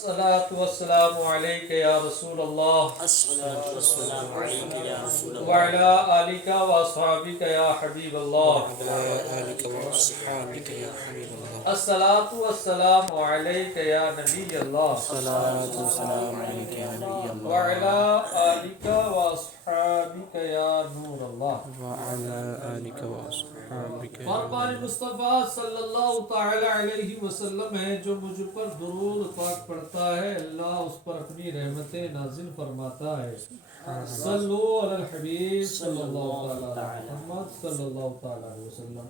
الصلاة والسلام عليك يا رسول الله الصلاة والسلام عليك يا رسول الله وعلى آلك وأصحابك يا حبيب الله وعلى آلك وأصحابك يا حبيب الله الصلاة والسلام عليك يا نبي الله الصلاة والسلام عليك يا نبي الله وعلى آلك وأصحابك يا نور الله وعلى آلك وأصحابك فرمان مصطفیٰ صلی اللہ تعالی علیہ وسلم ہے جو مجھ پر درود پاک پڑھتا ہے اللہ اس پر اپنی رحمتیں نازل فرماتا ہے صلو علی الحبیب صلی اللہ تعالی محمد صلی اللہ تعالی علیہ وسلم.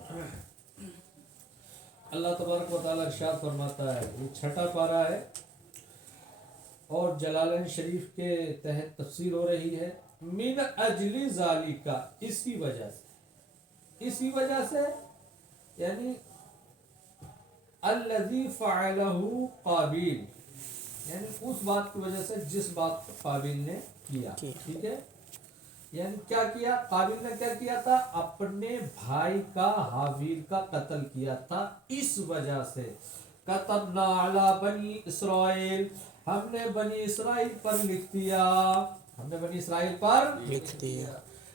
اللہ تبارک و تعالی ارشاد فرماتا ہے، یہ چھٹا پارہ ہے اور جلالین شریف کے تحت تفسیر ہو رہی ہے. من اجل ذالک، اسی وجہ سے یعنی الذی فعلہ قابیل، یعنی اس بات کی وجہ سے جس بات کو قابیل نے کیا. ٹھیک ہے، یعنی کیا کیا قابیل نے؟ کیا کیا تھا؟ اپنے بھائی کا حابیل کا قتل کیا تھا. اس وجہ سے کتبنا علی بنی اسرائیل، ہم نے بنی اسرائیل پر لکھ دیا، ہم نے بنی اسرائیل پر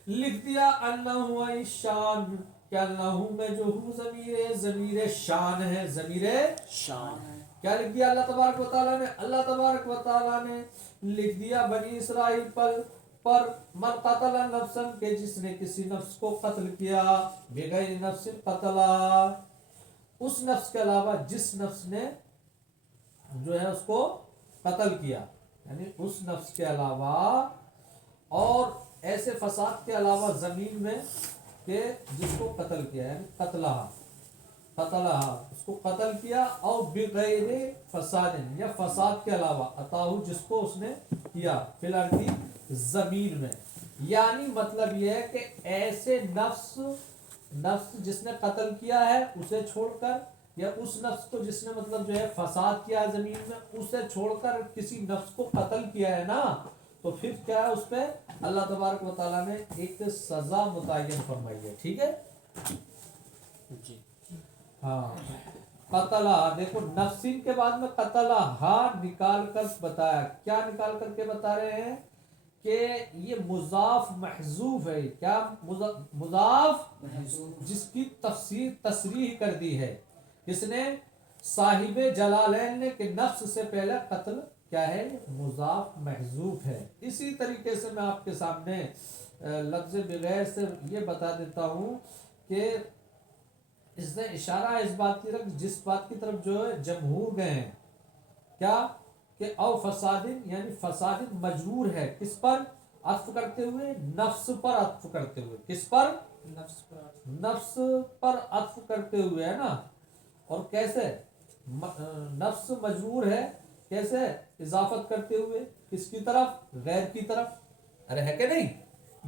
لکھ دیا انہو شان، کہ انہو میں جو ہوں ضمیر شان ہے، ضمیر شان کیا لکھ دیا اللہ تبارک و تعالیٰ نے؟ اللہ تبارک و تعالیٰ نے لکھ دیا بنی اسرائیل پر من قتل نفسا، کہ جس نے کسی نفس کو قتل کیا، بغیر نفس قتلا، اس نفس کے علاوہ جس نفس نے جو ہے اس کو قتل کیا، یعنی اس نفس کے علاوہ اور ایسے فساد کے علاوہ زمین میں کہ جس کو قتل کیا، یعنی قتلہ اس کو قتل کیا، اور بغیر فساد، یا فساد کے علاوہ، اتاہو جس کو اس نے کیا، فی الارض زمین میں. یعنی مطلب یہ ہے کہ ایسے نفس جس نے قتل کیا ہے اسے چھوڑ کر، یا اس نفس کو جس نے مطلب جو ہے فساد کیا ہے زمین میں، اسے چھوڑ کر کسی نفس کو قتل کیا ہے نا، تو پھر کیا ہے اس پہ اللہ تبارک و تعالیٰ نے ایک سزا متعین فرمائی ہے. ٹھیک ہے جی ہاں. قتلہ، دیکھو نفسین کے بعد میں قتلہ ہاں نکال کر بتایا. کیا نکال کر کے بتا رہے ہیں؟ کہ یہ مضاف محذوف ہے. کیا مضاف جس کی تصریح کر دی ہے کس نے؟ صاحب جلالین نے، کہ نفس سے پہلے قتل کیا ہے؟ مضاف محذوف ہے. اسی طریقے سے میں آپ کے سامنے لفظ بغیر سے یہ بتا دیتا ہوں کہ اس نے اشارہ ہے اس بات کی طرف، جس بات کی طرف جو ہے جمہور گئے ہیں، کیا کہ او فسادن، یعنی فسادن مجرور ہے کس پر؟ عطف کرتے ہوئے نفس پر، عطف کرتے ہوئے کس پر؟ نفس پر عطف کرتے ہوئے، ہے نا. اور کیسے نفس مجرور ہے؟ کیسے؟ اضافت کرتے ہوئے کس کی طرف؟ غیر کی طرف. ارے ہے کہ نہیں؟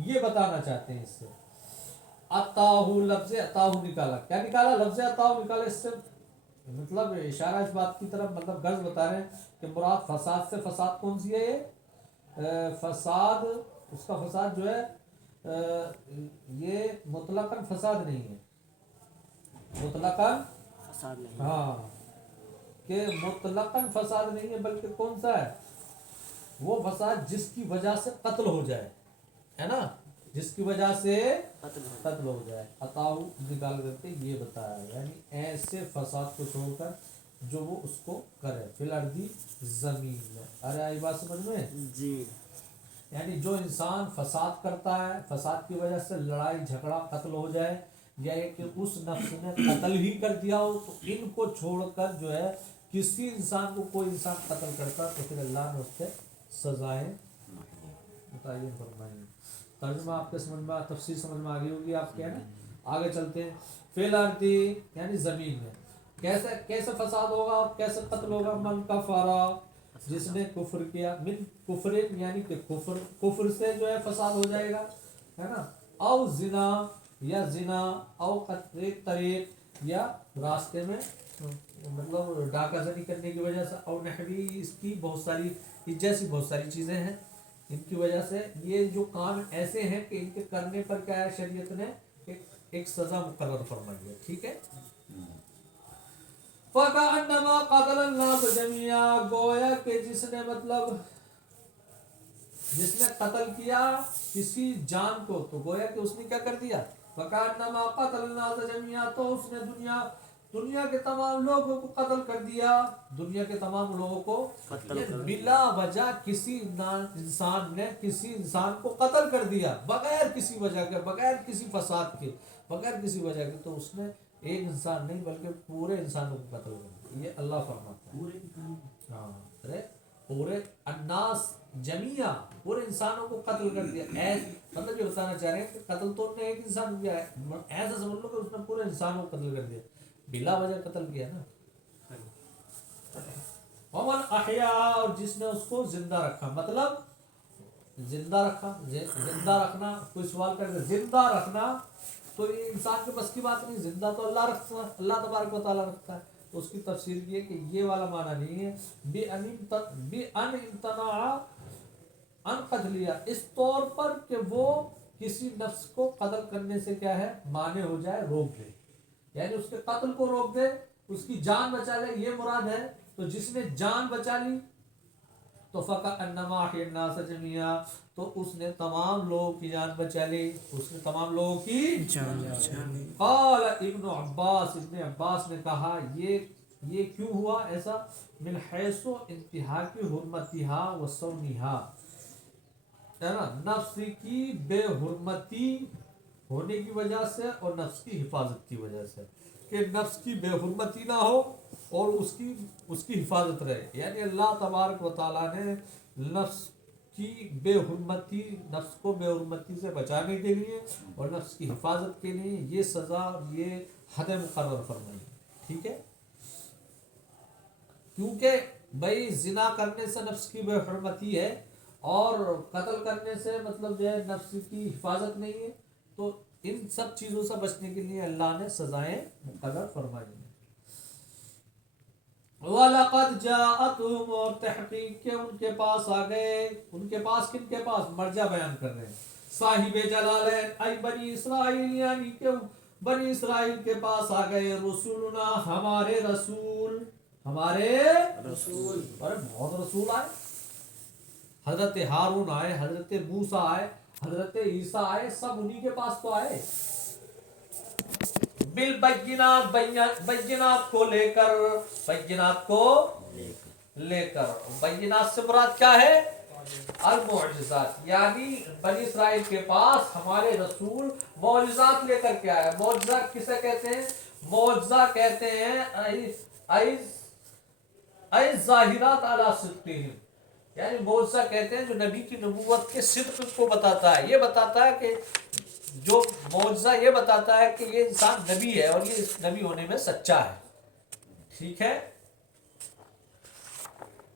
یہ بتانا چاہتے ہیں اس سے. اتاہو، لفظ اتاہو نکالا. کیا نکالا؟ لفظ اتاہو نکالا. اس سے مطلب اشارہ اس بات کی طرف، مطلب غرض بتا رہے ہیں کہ مراد فساد سے فساد کون سی ہے؟ یہ فساد، اس کا فساد جو ہے یہ مطلقاً فساد نہیں ہے، مطلقاً فساد نہیں، ہاں کہ مطلقاً فساد نہیں ہے، بلکہ کون سا ہے؟ وہ فساد جس کی وجہ سے قتل ہو جائے، ہے نا، جس کی وجہ سے قتل ہو جائے. اتاؤ نکال کر کے یہ بتایا، یعنی ایسے فساد کو چھوڑ کر جو وہ اس کو کرے فی الارض زمین میں. ارے آئی بات سمجھ میں؟ جی. یعنی جو انسان فساد کرتا ہے، فساد کی وجہ سے لڑائی جھگڑا قتل ہو جائے، یا کہ اس نفس نے قتل ہی کر دیا ہو، تو ان کو چھوڑ کر جو ہے کسی انسان کو کوئی انسان قتل کرتا تو پھر اللہ نے اس سے سزائیں متعین فرمائی. ترجمہ آپ کے سمجھ میں، تفسیر سمجھ میں آگئی ہوگی آپ کے، ہے نا. آگے چلتے ہیں. فی الارض یعنی زمین میں کیسے فساد ہوگا اور کیسے قتل ہوگا؟ من کفارا، جس نے کفر کیا، من کفر یعنی کہ کفر سے جو ہے فساد ہو جائے گا، ہے نا. او زنا، یا زنا، او قطع طریق، یا راستے میں مطلب ڈاکہ زنی کرنے کی وجہ سے، او نحوی، اس کی بہت ساری جیسی بہت ساری چیزیں ہیں، ان کی وجہ سے یہ جو کام ایسے ہیں کہ ان کے کرنے پر کیا ہے؟ شریعت نے ایک سزا مقرر فرمائی ہے. ٹھیک ہے. فَكَأَنَّمَا قَتَلَ النَّاسَ جَمِيعًا، گویا کہ جس نے قتل کیا کسی جان کو، تو گویا کہ اس نے کیا کر دیا، فَكَأَنَّمَا قَتَلَ النَّاسَ جَمِيعًا، تو اس نے دنیا کے تمام لوگوں کو قتل کر دیا، دنیا کے تمام لوگوں کو بلا وجہ کسی انسان نے کسی انسان کو قتل کر دیا، بغیر کسی وجہ کے، بغیر کسی فساد کے، بغیر کسی وجہ کے، تو اس نے ایک انسان نہیں بلکہ پورے انسانوں کو قتل کر دیا، یہ اللہ فرماتا ہے۔ ہاں، پورے الناس جميعا، پورے انسانوں کو قتل کر دیا، مطلب یہ بتانا چاہ رہے ہیں کہ قتل تو نے ایک انسان کیا ہے، ایسا سمجھ لو کہ اس نے پورے انسانوں کو قتل کر دیا، بلا وجہ قتل کیا نا۔ ومن احیا، اور جس نے اس کو زندہ رکھا، مطلب زندہ رکھنا، کوئی سوال کرے زندہ رکھنا تو یہ انسان کے بس کی بات نہیں، زندہ تو اللہ رکھتا ہے، اللہ تبارک و تعالیٰ رکھتا ہے، تو اس کی تفسیر یہ کہ یہ والا معنی نہیں ہے بِأَنْ امتنع ان قتلیہ، اس طور پر کہ وہ کسی نفس کو قتل کرنے سے کیا ہے، مانے ہو جائے، روک دے، یعنی اس کے قتل کو روک دے، اس کی جان بچا لے، یہ مراد ہے۔ تو جس نے جان بچا لی تو فَكَأَنَّمَا أَحْيَا النَّاسَ جَمِيعًا، تو اس نے تمام لوگوں کی جان بچا لی، اس نے تمام لوگوں کی جان بچا لی۔ قال ابن عباس نے کہا یہ کیوں ہوا ایسا، من حیث انتہاک حرمتہا و صونہا، ہے نا، نفس کی بے حرمتی ہونے کی وجہ سے اور نفس کی حفاظت کی وجہ سے، کہ نفس کی بے حرمتی نہ ہو اور اس کی حفاظت رہے، یعنی اللہ تبارک و تعالیٰ نے نفس کی بے حرمتی، نفس کو بے حرمتی سے بچانے کے لیے اور نفس کی حفاظت کے لیے یہ سزا، یہ حد مقرر فرمائی، ٹھیک ہے، کیونکہ بھائی زنا کرنے سے نفس کی بے حرمتی ہے اور قتل کرنے سے مطلب جو ہے نفس کی حفاظت نہیں ہے، تو ان سب چیزوں سے بچنے کے لیے اللہ نے سزائیں مقرر فرمائی ہیں۔ وَلَقَدْ جَاءَتْهُمْ، اور تحقیق کے ان کے پاس آ گئے، ان کے پاس، کن کے پاس، مرجع بیان کر رہے ہیں، صاحب جلالین ای بنی اسرائیل، یعنی کہ بنی اسرائیل کے پاس آ گئے، رسولنا، ہمارے رسول، اور بہت رسول آئے، حضرت ہارون آئے، حضرت موسیٰ آئے، حضرت عیسیٰ آئے، سب انہی کے پاس تو آئے، بالبینات، بینات کو لے کر، بینات کو لے کر، بینات سے مراد کیا ہے، المعجزات، یعنی بنی اسرائیل کے پاس ہمارے رسول معجزات لے کر کے آیا۔ معجزہ کسے کہتے ہیں، معجزہ کہتے ہیں ایز ظاہرات علی صدقہم، یعنی معجزہ کہتے ہیں جو نبی کی نبوت کے صدق کو بتاتا ہے، یہ بتاتا ہے کہ جو معجزہ یہ بتاتا ہے کہ یہ انسان نبی ہے اور یہ نبی ہونے میں سچا ہے، ٹھیک ہے۔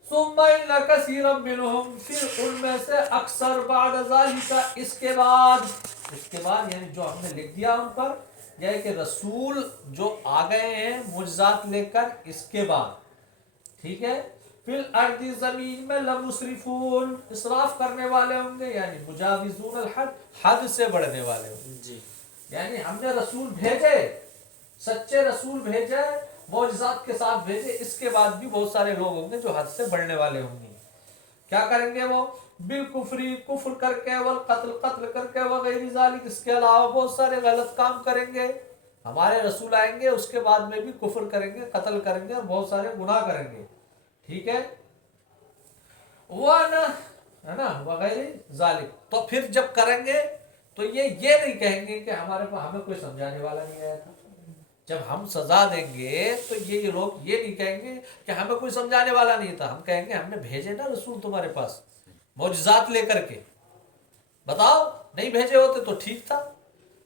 ثم ان کثیرا منهم، پھر ان میں سے اکثر، بعد ذالک، اس کے بعد یعنی جو ہم نے لکھ دیا ان پر، یہ کہ رسول جو آ گئے ہیں معجزات لے کر، اس کے بعد، ٹھیک ہے، فی الارض، زمین میں، لمسرفون، اسراف کرنے والے ہوں گے، یعنی مجاوزون الحد، حد سے بڑھنے والے ہوں گے، یعنی ہم نے رسول بھیجے، سچے رسول بھیجے، معجزات کے ساتھ بھیجے، اس کے بعد بھی بہت سارے لوگ ہوں گے جو حد سے بڑھنے والے ہوں گے، کیا کریں گے وہ، بالکفری، کفر کر کے، والقتل، قتل کر کے، وغیر ذالک، اس کے علاوہ بہت سارے غلط کام کریں گے، ہمارے رسول آئیں گے اس کے بعد میں بھی کفر کریں گے، قتل کریں گے اور بہت سارے گناہ کریں گے، ٹھیک ہے، ہے نا، وغیر ذالک، تو پھر جب کریں گے تو یہ نہیں کہیں گے کہ ہمیں کوئی سمجھانے والا نہیں آیا تھا، جب ہم سزا دیں گے تو یہ لوگ یہ نہیں کہیں گے کہ ہمیں کوئی سمجھانے والا نہیں تھا، ہم کہیں گے ہم نے بھیجے نا رسول تمہارے پاس معجزات لے کر کے، بتاؤ نہیں بھیجے ہوتے تو ٹھیک تھا،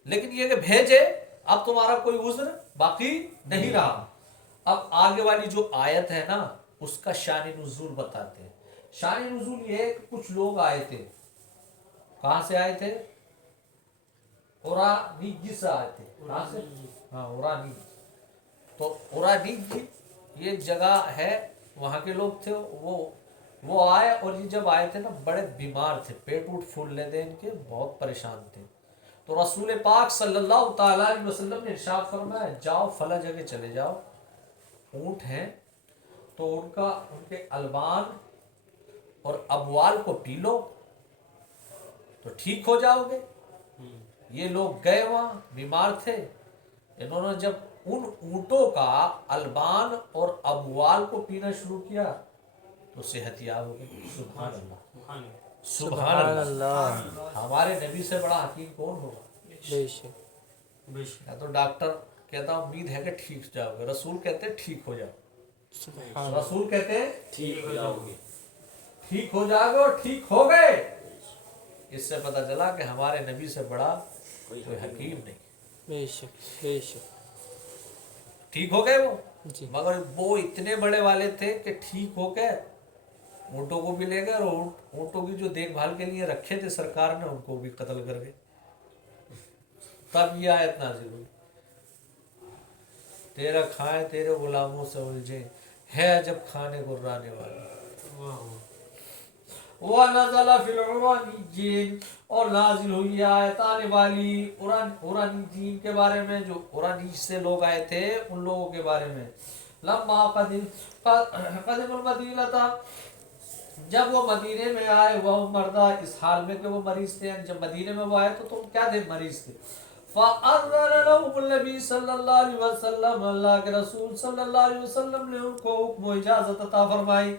لیکن یہ کہ بھیجے، اب تمہارا کوئی عذر باقی نہیں رہا۔ اب آگے والی جو آیت ہے نا اس کا شان نزول بتاتے ہیں، شان نزول یہ ہے کہ کچھ لوگ آئے تھے، کہاں سے آئے تھے، اورانیجی سے آئے تھے، کہاں سے، ہاں اورانیج، تو اورانیج یہ جگہ ہے، وہاں کے لوگ تھے، وہ آئے، اور یہ جب آئے تھے نا بڑے بیمار تھے، پیٹ ووٹ پھولنے دے ان کے، بہت پریشان تھے، تو رسول پاک صلی اللہ تعالیٰ علیہ وسلم نے ارشاد فرمایا جاؤ فلاں جگہ چلے جاؤ، اونٹ ہیں تو ان کے البان اور ابوال کو پی لو تو ٹھیک ہو جاؤ گے. یہ لوگ گئے وہاں بیمار تھے, انہوں نے جب ان اونٹوں کا البان اور ابوال کو پینا شروع کیا تو صحت یاب ہو گئی. سبحان اللہ, سبحان اللہ. ہمارے نبی سے بڑا حکیم کون ہوگا؟ بے شک. یا تو ڈاکٹر کہتا امید ہے کہ ٹھیک جاؤ گے, رسول کہتے ٹھیک ہو جاؤ. سبحان رسول کہتے ٹھیک ہو جاؤ گے, ٹھیک ہو جاؤ گے اور ٹھیک ہو گئے. اس سے پتہ چلا کہ ہمارے نبی سے بڑا کوئی حکیم نہیں. بے شک بے شک. ٹھیک ہو گئے وہ, جی مگر وہ اتنے بڑے والے تھے کہ ٹھیک ہو گئے, اونٹوں کو بھی لے گئے اور اونٹوں کی جو دیکھ بھال کے لیے رکھے تھے سرکار نے ان کو بھی قتل کر گئے. تب یہ آیت نازل ہوئی, تیرا کھائیں تیرے غلاموں سے الجھے ہے جب کھانے گرانے والا. وَنَزَلَ فِي الْعُرَانِيِّينَ, اور نازل ہوئی آیت آنے والی عرانیین کے بارے میں, جو عرانیج سے لوگ آئے تھے ان لوگوں کے بارے میں. لما قدم المدینہ, جب وہ مدینے میں آئے, وہ مردہ اس حال میں کہ وہ مریض تھے. جب مدینے میں وہ آئے تو کیا تھے؟ مریض تھے. فَأَذَّنَ لَهُمُ النَّبِيُّ صلی اللہ علیہ وسلم, اللہ کے رسول صلی اللہ علیہ وسلم نے ان کو حکم و اجازت عطا فرمائی.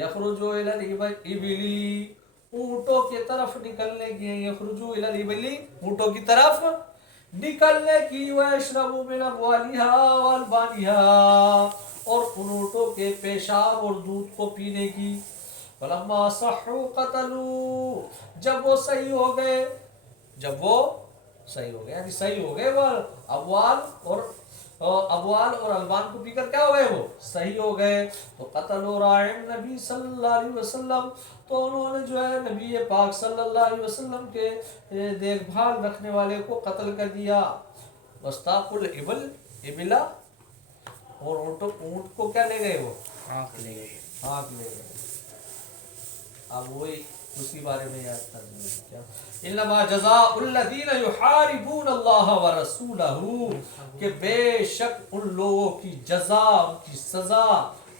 یخرجوا الی الابلی, اونٹوں کی طرف نکلنے کی, یخرجوا الی الابلی, اونٹوں کی طرف نکلنے کی, وَيَشْرَبُوا مِنْ أَمْوَالِهَا وَأَلْبَانِهَا, اور ان اونٹوں کے پیشاب اور دودھ کو پینے کی. فَلَمَّا صَحُّوا قَتَلُوا, جب وہ صحیح ہو گئے, جب وہ صحیح ہو گئے یعنی صحیح ہو گئے, وہ ابوال اور البان کو پی کر کیا ہو گئے؟ وہ صحیح ہو گئے. تو قتل راعی نبی صلی اللہ علیہ وسلم, تو انہوں نے جو ہے نبی پاک صلی اللہ علیہ وسلم کے دیکھ بھال رکھنے والے کو قتل کر دیا. وَاسْتَاقُ الْإِبْلَ, ابلا, اور اونٹ کو کیا لے گئے؟ وہ آنکھ لے گئے. آنکھ لے گئے. اب وہی اسی بارے میں یاد کرنا ہے کیا, انما جزاء الذین یحاربون اللہ ورسولہ, کہ بے شک ان لوگوں کی جزا, ان کی سزا,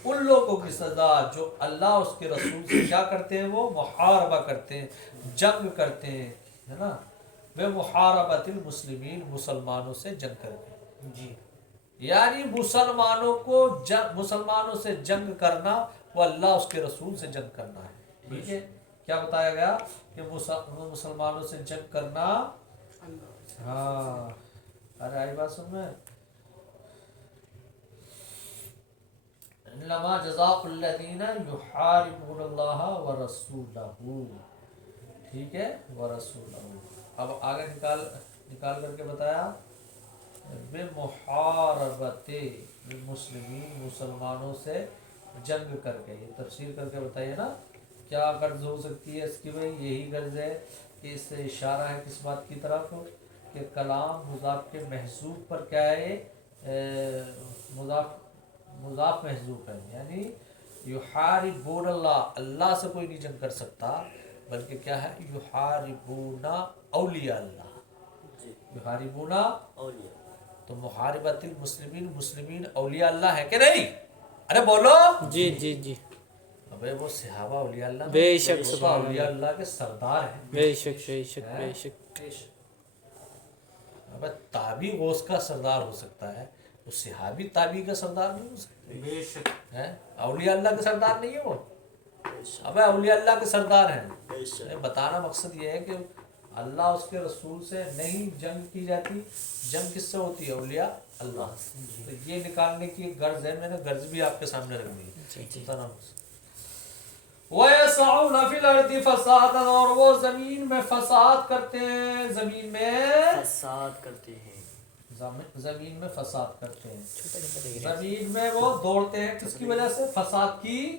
ان لوگوں کی سزا جو اللہ اس کے رسول سے کیا کرتے ہیں؟ وہ محاربہ کرتے ہیں, جنگ کرتے ہیں, ہے نا. بے محاربۃ المسلمین, مسلمانوں سے جنگ کرتے ہیں. جی, یعنی مسلمانوں سے جنگ کرنا, وہ اللہ اس کے رسول سے جنگ کرنا ہے. ٹھیک ہے, کیا بتایا گیا کہ مسلمانوں سے جنگ کرنا. ہاں, ارے آئی بات سن میں. انما جزاء الذین یحاربون اللہ ورسولہ, ٹھیک ہے, ورسولہ. اب آگے نکال کر کے بتایا بے محاربت المسلمین, مسلمانوں سے جنگ کر کے. یہ تفسیر کر کے بتائیے نا کیا غرض ہو سکتی ہے اس کی. بھائی یہی غرض ہے کہ اس سے اشارہ ہے کس بات کی طرف کہ کلام مضاف کے محذوف پر کیا ہے؟ مضاف محذوف ہے, یعنی یحاربون اللہ, اللہ سے کوئی نہیں جنگ کر سکتا, بلکہ کیا ہے؟ یحاربون اولیاء اللہ, یحاربون اولیاء. تو محاربت المسلمین, مسلمین اولیاء اللہ ہے کہ نہیں؟ ارے بولو. جی جی جی, ابے وہ صحابہ اولیاء اللہ, بے شک, سبحان اولیاء اللہ, اللہ کے سردار ہیں. بے شک بے شک بے شک. ابے تابعی غوث کا سردار ہو سکتا ہے, وہ صحابی تابعی کا سردار نہیں ہو سکتا. بے شک, اولیاء اللہ کے سردار نہیں ہے وہ. ابے اولیاء اللہ کے سردار ہیں. بتانا مقصد یہ ہے کہ اللہ اس کے رسول سے نہیں جنگ کی جاتی, جنگ کس سے ہوتی ہے؟ اولیاء اللہ. تو یہ نکالنے کی غرض ہے, میں نے غرض بھی آپ کے سامنے رکھ دی. وَيَسْعَوْنَ فِي الْأَرْضِ فَسَادًا, اور وہ زمین میں فساد کرتے ہیں, زمین میں فساد کرتے ہیں, زمین میں فساد کرتے ہیں. زمین میں وہ دوڑتے ہیں کس کی وجہ سے؟ فساد کی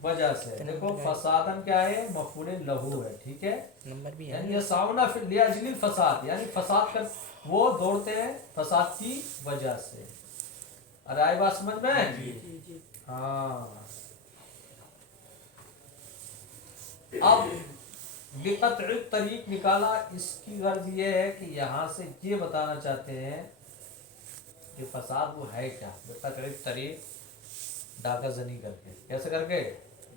وجہ سے. دیکھو فسادن کیا ہے؟ مفعول لہو ہے, ٹھیک ہے, یعنی یسعون فی لاجل الفساد, یعنی فساد کر وہ دوڑتے ہیں فساد کی وجہ سے. ارے آئی بات سمجھ میں؟ ہاں. اب بقطع الطریق نکالا, اس کی غرض یہ ہے کہ یہاں سے یہ بتانا چاہتے ہیں کہ فساد وہ ہے کیا. بقطع الطریق ڈاکہ زنی کر کے. کیسے کر کے؟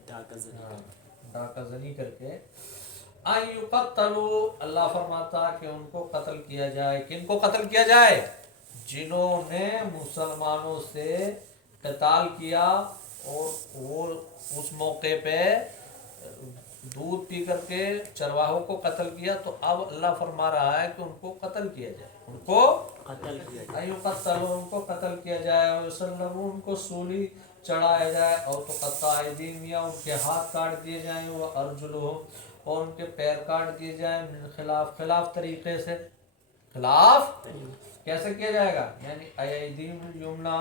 ڈاکہ زنی کر کے. ان یقتلوا، اللہ فرماتا کہ ان کو قتل کیا جائے. کن کو قتل کیا جائے؟ جنہوں نے مسلمانوں سے قتال کیا اور وہ اس موقع پہ دودھ پی کر کے چرواہوں کو قتل کیا. تو اب اللہ فرما رہا ہے کہ ان کو قتل کیا جائے. ان کو ان کو قتل کیا جائے. اور یصلبوا، ان کو سولی چڑھایا جائے. اور تو قطع ایدیہم، یا ان کے ہاتھ کاٹ دیے جائیں. وہ ارجلہم، اور ان کے پیر کاٹ دیے جائیں. من خلاف طریقے سے. خلاف کیسے کیا جائے گا؟ یعنی ایدیہم الیمنا،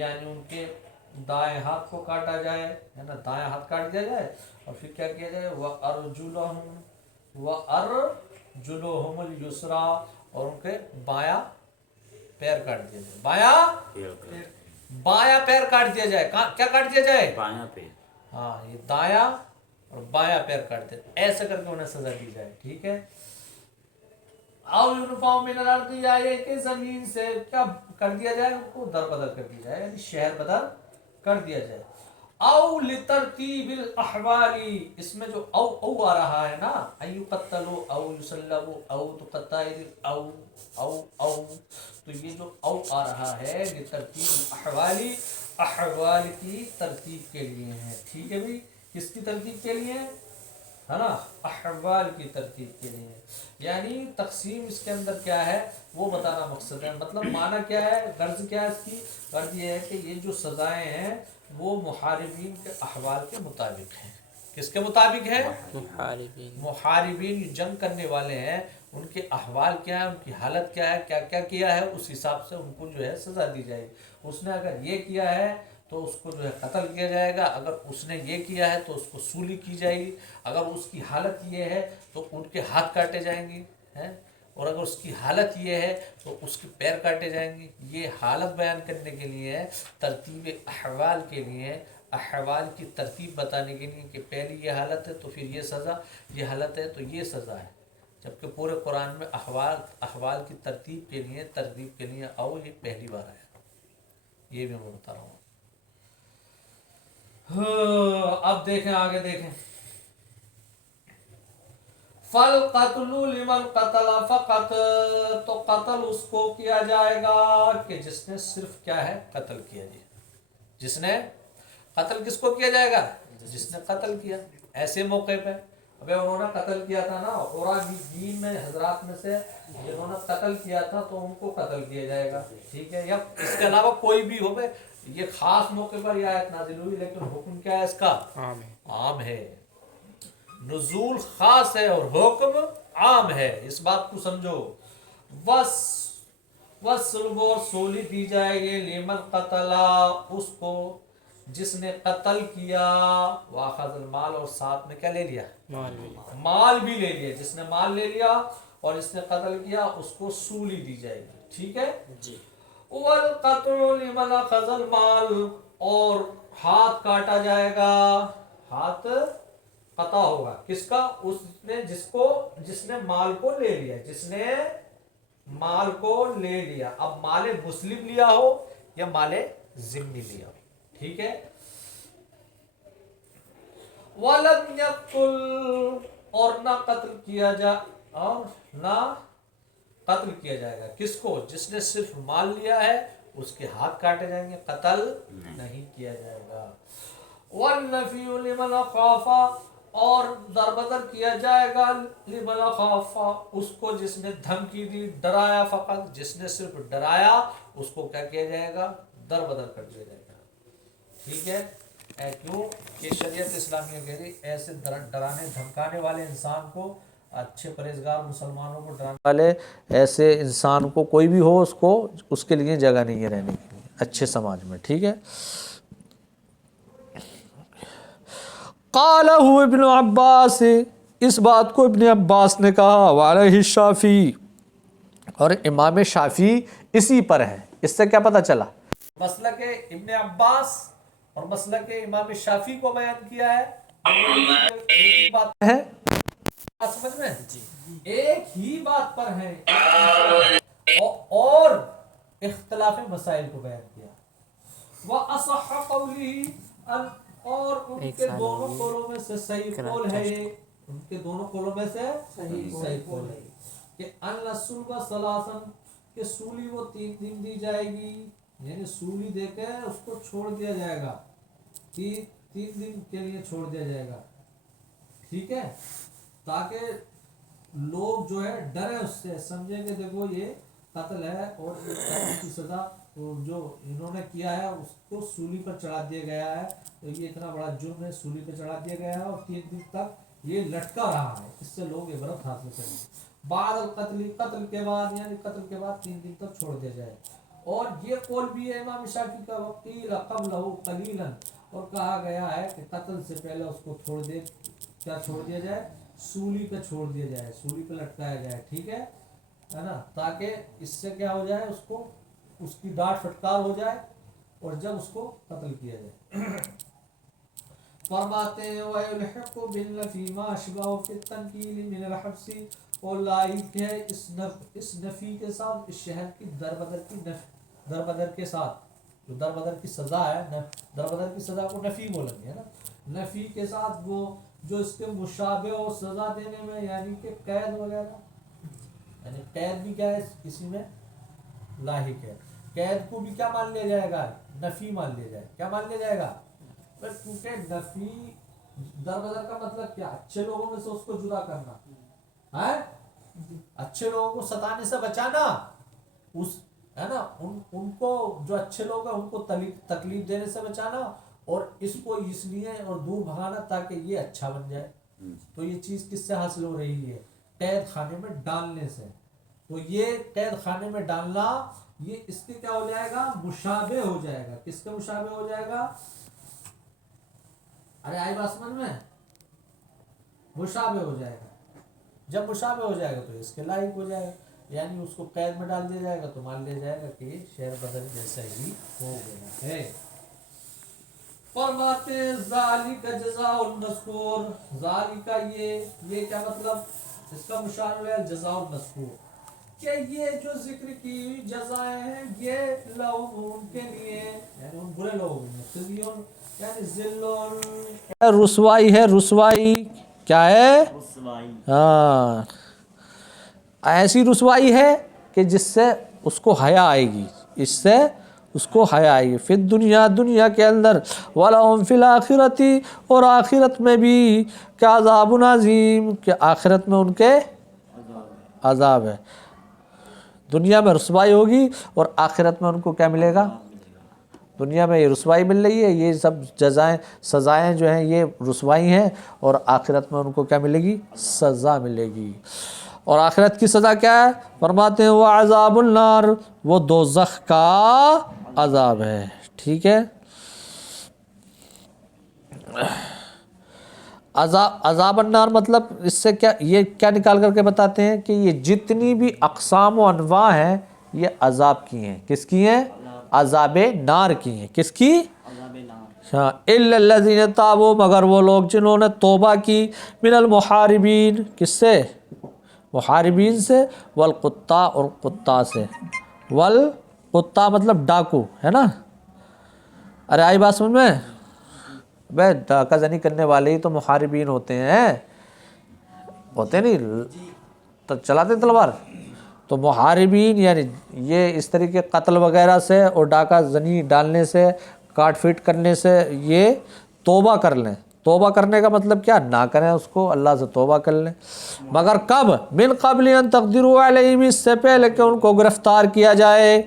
یعنی ان کے دائیں ہاتھ کو کاٹا جائے، ہے نا، دائیں ہاتھ کاٹ دیا جائے. اور پھر کیا کیا جائے؟ وَأَرْجُلُهُمُ الْيُسْرَىٰ، اور ان کے بایاں پیر کاٹ دیا جائے. بایاں پیر کاٹ دیا جائے. کیا کاٹ دیا جائے؟ بایاں پہ. ہاں، یہ دایاں اور بایاں پیر کاٹ دیا. ایسے کر کے انہیں سزا دی جائے. ٹھیک ہے. او یونفاؤ من الارض، یا یہ کہ زمین سے کیا کر دیا جائے؟ ان کو در بدر کر دیا جائے، یعنی شہر بدر کر دیا جائے. او لترتیب الاحوال، اس میں جو او آ رہا ہے نا، ان یقتلوا او یصلبوا او تقطع او، تو یہ جو او آ رہا ہے لترتیب الاحوال، احوال کی ترتیب کے لیے ہے. ٹھیک ہے بھائی. کس کی ترتیب کے لیے ہے نا؟ احوال کی ترتیب کے لیے. یعنی تقسیم اس کے اندر کیا ہے وہ بتانا مقصد ہے. مطلب معنی کیا ہے، غرض کیا ہے اس کی؟ غرض یہ ہے کہ یہ جو سزائیں ہیں وہ محاربین کے احوال کے مطابق ہیں. کس کے مطابق ہیں؟ محاربین جنگ کرنے والے ہیں، ان کے احوال کیا ہے، ان کی حالت کیا ہے، کیا کیا کیا ہے، اس حساب سے ان کو جو ہے سزا دی جائے گی. اس نے اگر یہ کیا ہے تو اس کو جو ہے قتل کیا جائے گا. اگر اس نے یہ کیا ہے تو اس کو سولی کی جائے گی. اگر اس کی حالت یہ ہے تو ان کے ہاتھ کاٹے جائیں گے، اور اگر اس کی حالت یہ ہے تو اس کے پیر کاٹے جائیں گے. یہ حالت بیان کرنے کے لیے ہے، ترتیب احوال کے لیے، احوال کی ترتیب بتانے کے لیے کہ پہلی یہ حالت ہے تو پھر یہ سزا، یہ حالت ہے تو یہ سزا ہے. جبکہ پورے قرآن میں احوال کی ترتیب کے لیے او یہ پہلی بار آیا. یہ بھی میں بتا رہا ہوں. اب دیکھیں آگے دیکھیں. فَالْقَتْلُ لِمَنْ قَتَلَ فَقَطْ، تو قتل اس کو کیا جائے گا کہ جس نے صرف کیا ہے قتل کیا. جس نے قتل کس کو کیا جائے گا؟ جس نے قتل کیا. ایسے موقع پہ ابھی انہوں نے قتل کیا تھا نا، اور دین میں حضرات میں سے جنہوں نے قتل کیا تھا تو ان کو قتل کیا جائے گا. ٹھیک ہے. یا اس کے علاوہ کوئی بھی ہو، یہ خاص موقع پر یہ آیت نازل ہوئی، لیکن حکم کیا ہے اس کا؟ عام ہے. نزول خاص ہے اور حکم عام ہے. اس بات کو سمجھو. وَسْلُبُ، اور سولی دی جائے گی، لمن قتل، اس کو جس نے قتل کیا، واخذ المال، اور ساتھ میں کیا لے لیا؟ مال بھی لے لیا. جس نے مال لے لیا اور اس نے قتل کیا اس کو سولی دی جائے گی. ٹھیک ہے جی. وَالْقَطْعُ لِمَنْ أَخَذَ الْمَالَ، اور ہاتھ کاٹا جائے گا، ہاتھ قطع ہوگا. کس کا؟ اس نے جس نے مال کو لے لیا. جس نے مال کو لے لیا. اب مال مسلم لیا ہو یا مال ذمہ لیا ہو. ٹھیک ہے. وَلَمْ يَقْتُلْ، اور نہ قتل کیا جائے، اور نہ قتل کیا جائے گا. کس کو؟ جس نے صرف مال لیا ہے اس کے ہاتھ کاٹے جائیں گے، قتل نہیں کیا جائے گا. وَالنَّفْيُ لِمَنْ خَافَ، اور دربدر کیا جائے گا، لمن خاف، اس کو جس نے دھمکی دی، ڈرایا. فقط جس نے صرف ڈرایا اس کو کیا کیا جائے گا؟ دربدر کر دیا جائے گا. ٹھیک ہے. کیوں کہ شریعت اسلامیہ کہہ رہی ایسے ڈرانے دھمکانے والے انسان کو، اچھے پرہیزگار مسلمانوں کو ڈرانے والے ایسے انسان کو کوئی بھی ہو، اس کے لیے جگہ نہیں ہے رہنے کے لیے اچھے سماج میں. ٹھیک ہے. قالہ ابن عباس، اس بات کو ابن عباس نے کہا. وعلیہ الشافعی، اور امام شافعی اسی پر ہے. اس سے کیا پتہ چلا؟ مسلک ابن عباس اور مسلک امام شافعی کو بیان کیا ہے. ایک ہی بات ہے، سمجھ میں ایک ہی بات پر ہے، اور اختلاف مسائل کو بیان کیا. وَأَصَحَّ قَوْلِهِ اور ان ایک کے سال دونوں ہو گئے قولوں میں سے صحیح قول ہے یہ، ان کے دونوں قولوں میں سے صحیح قول ہے کہ ان الصلب ثلاثاً کہ سولی وہ 3 دن دی جائے گی، یعنی سولی دے کے اس کو چھوڑ دیا جائے گا، 3 دن کے لیے چھوڑ دیا جائے گا، ٹھیک ہے، تاکہ لوگ جو ہے ڈرے اس سے، سمجھیں کہ دیکھو یہ قتل ہے اور قتل کی سزا جو انہوں نے کیا ہے اس کو سولی پر چڑھا دیا گیا ہے، تو یہ اتنا بڑا جرم ہے، سولی پر چڑھا دیا گیا ہے اور 3 دن تک یہ لٹکا رہا ہے، اس سے لوگ عبرت حاصل کریں گے۔ بعد القتل قتل کے بعد، یعنی قتل کے بعد 3 دن تک چھوڑ دیا جائے، اور یہ قول بھی ہے امام شافعی کا، وقیل قبلہ قلیلا، اور کہا گیا ہے کہ قتل سے پہلے اس کو چھوڑ دے، کیا چھوڑ دیا جائے، سولی پہ چھوڑ دیا جائے، سولی پہ لٹکایا جائے، ٹھیک ہے نا، تاکہ اس سے کیا ہو جائے، اس کو اس کی ڈانٹ پھٹکار ہو جائے اور جب اس کو قتل کیا جائے۔ فرماتے ہیں وَيُلْحِقُ بِالنَّفِي مَا أَشْبَهُ فِي التَّنْكِيلِ مِنَ الْحَبْسِ، اور لائق ہے اس نفی کے ساتھ، اس شہر کی دربدر کے ساتھ، جو دربدر کی سزا ہے، دربدر کی سزا کو نفی بولیں گے نا، نفی کے ساتھ وہ جو اس کے مشابہ اور سزا دینے میں، یعنی کہ قید وغیرہ، یعنی قید بھی کیا ہے اسی میں لاحق ہے، قید کو بھی کیا مان لیا جائے گا، نفی مان لیا جائے، کیا مان لیا جائے گا، کیونکہ نفی دربدر کا مطلب کیا، اچھے لوگوں میں سے اس کو جدا کرنا ہے، اچھے لوگوں کو ستانے سے بچانا، اس ہے نا، ان کو جو اچھے لوگ ہیں ان کو تکلیف دینے سے بچانا، اور اس کو اس لیے اور دور بھگانا تاکہ یہ اچھا بن جائے۔ تو یہ چیز کس سے حاصل ہو رہی ہے، قید خانے میں ڈالنے سے، تو یہ قید خانے میں ڈالنا یہ اس کے کیا ہو جائے گا، مشابہ ہو جائے گا، کس کے مشابہ ہو جائے گا، ارے آئی بات سمجھ میں، مشابہ ہو جائے گا، جب مشابہ ہو جائے گا تو اس کے لائق ہو جائے گا، یعنی اس کو قید میں ڈال دیا جائے گا تو مان لیا جائے گا کہ یہ شہر بدر جیسا ہی ہو گیا ہے۔ فرماتے ہیں ذالک جزاء المذکور، ذالک یہ کیا مطلب، اس کا مشار ہے جزاء المذکور، کہ یہ جو ذکر کی جزائیں ہیں یہ لہم ان کے لیے، یعنی ان برے لوگوں میں، خزیون یعنی ذلون، رسوائی ہے، رسوائی کیا ہے، ہاں ایسی رسوائی ہے کہ جس سے اس کو حیا آئے گی، اس سے اس کو حیا آئے گی، فی الدنیا دنیا کے اندر، وَلَهُمْ فِي الْآخِرَةِ اور آخرت میں بھی، کیا عذاب عظیم کہ آخرت میں ان کے عذاب ہے، دنیا میں رسوائی ہوگی اور آخرت میں ان کو کیا ملے گا، دنیا میں یہ رسوائی مل رہی ہے، یہ سب جزائیں سزائیں جو ہیں یہ رسوائی ہیں، اور آخرت میں ان کو کیا ملے گی، سزا ملے گی، اور آخرت کی سزا کیا ہے، فرماتے ہیں وہ عذاب النار، وہ دوزخ کا عذاب ہے، ٹھیک ہے، عذاب النار مطلب اس سے کیا، یہ کیا نکال کر کے بتاتے ہیں کہ یہ جتنی بھی اقسام و انواع ہیں یہ عذاب کی ہیں، کس کی ہیں، عذاب نار کی ہیں، کس کی، ہاں، الا الذین تابوا مگر وہ لوگ جنہوں نے توبہ کی، من المحاربین کس سے، محاربین سے، والقطاع اور قطاع سے، والقطاع مطلب ڈاکو ہے نا، ارے آئی بات سمجھ میں، بے ڈاکہ زنی کرنے والے ہی تو محاربین ہوتے ہیں، ہوتے نہیں تو چلاتے تلوار، تو محاربین یعنی یہ اس طریقے قتل وغیرہ سے اور ڈاکہ زنی ڈالنے سے، کاٹ فیٹ کرنے سے، یہ توبہ کر لیں، توبہ کرنے کا مطلب کیا، نہ کریں اس کو، اللہ سے توبہ کر لیں، مگر کب، من قبل ان تقدروا علیہم، اس سے پہلے کہ ان کو گرفتار کیا جائے،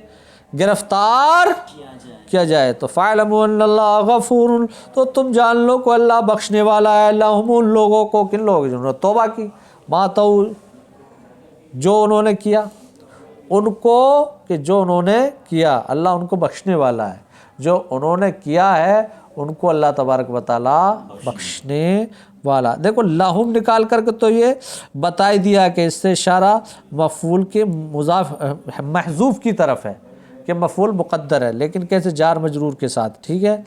گرفتار کیا جائے، تو فَاعْلَمُوا أَنَّ اللَّهَ غَفُورٌ، تو تم جان لو کہ اللہ بخشنے والا ہے، لَهُمُ ان لوگوں کو، کن لوگوں جنہوں نے توبہ کی، ماتوا جو انہوں نے کیا، ان کو کہ جو انہوں نے کیا، اللہ ان کو بخشنے والا ہے، جو انہوں نے کیا ہے ان کو اللہ تبارک و تعالیٰ بخشنے والا۔ دیکھو لہم نکال کر کے تو یہ بتائی دیا کہ اس سے اشارہ مفعول کے مضاف محذوف کی طرف ہے کہ مفعول مقدر ہے، لیکن کیسے، جار مجرور کے ساتھ، ٹھیک ہے،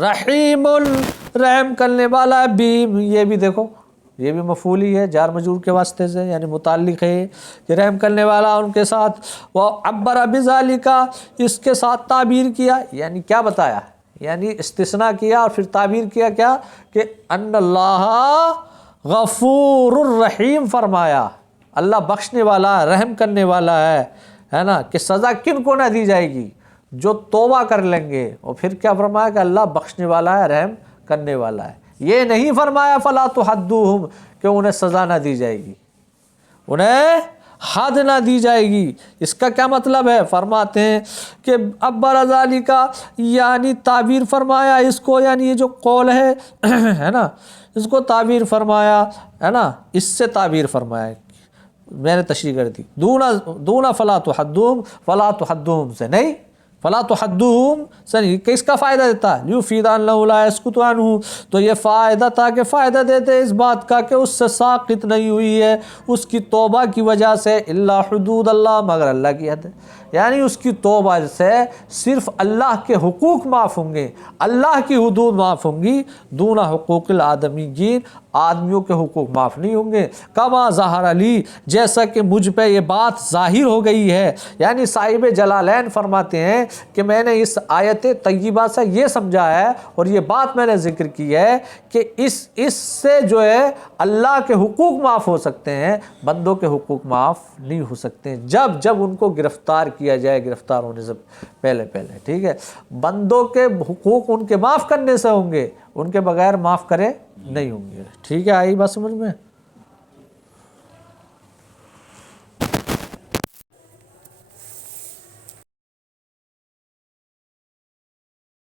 رحیم رحم کرنے والا ہے، بیم یہ بھی دیکھو یہ بھی مفعول ہی ہے جار مجرور کے واسطے سے، یعنی متعلق ہے کہ رحم کرنے والا ان کے ساتھ۔ وعبر بذالک، اس کے ساتھ تعبیر کیا، یعنی کیا بتایا، یعنی استثناء کیا اور پھر تعبیر کیا کیا کہ ان اللہ غفور الرحیم فرمایا، اللہ بخشنے والا رحم کرنے والا ہے نا، کہ سزا کن کو نہ دی جائے گی، جو توبہ کر لیں گے۔ اور پھر کیا فرمایا کہ اللہ بخشنے والا ہے، رحم کرنے والا ہے۔ یہ نہیں فرمایا فلا تحدوہم کہ انہیں سزا نہ دی جائے گی، انہیں حد نہ دی جائے گی۔ اس کا کیا مطلب ہے؟ فرماتے ہیں کہ عبر ذالک یعنی تعبیر فرمایا اس کو، یعنی یہ جو قول ہے نا، اس کو تعبیر فرمایا ہے نا، اس سے تعبیر فرمایا، میں نے تشریح کر دی، دون فلا تحدوہم سے نہیں، فلا تحدوہم سے نہیں، کہ اس کا فائدہ دیتا لیفید انہ لا یسقط عنہ، تو یہ فائدہ تھا کہ فائدہ دیتے اس بات کا کہ اس سے ساقط نہیں ہوئی ہے اس کی توبہ کی وجہ سے، الا حدود اللہ، مگر اللہ کی حد ہے، یعنی اس کی توبہ سے صرف اللہ کے حقوق معاف ہوں گے، اللہ کی حدود معاف ہوں گی، دون حقوق الآدمیین، آدمیوں کے حقوق معاف نہیں ہوں گے۔ کما ظہر علی، جیسا کہ مجھ پہ یہ بات ظاہر ہو گئی ہے، یعنی صاحب جلالین فرماتے ہیں کہ میں نے اس آیت طیبہ سے یہ سمجھا ہے اور یہ بات میں نے ذکر کی ہے کہ اس سے جو ہے اللہ کے حقوق معاف ہو سکتے ہیں، بندوں کے حقوق معاف نہیں ہو سکتے جب ان کو گرفتار کیا جائے، گرفتار ہونے سے پہلے، ٹھیک ہے۔ بندوں کے حقوق ان کے معاف کرنے سے ہوں گے، ان کے بغیر معاف کرے نہیں ہوں گے، ٹھیک ہے۔ آئی بات سمجھ میں؟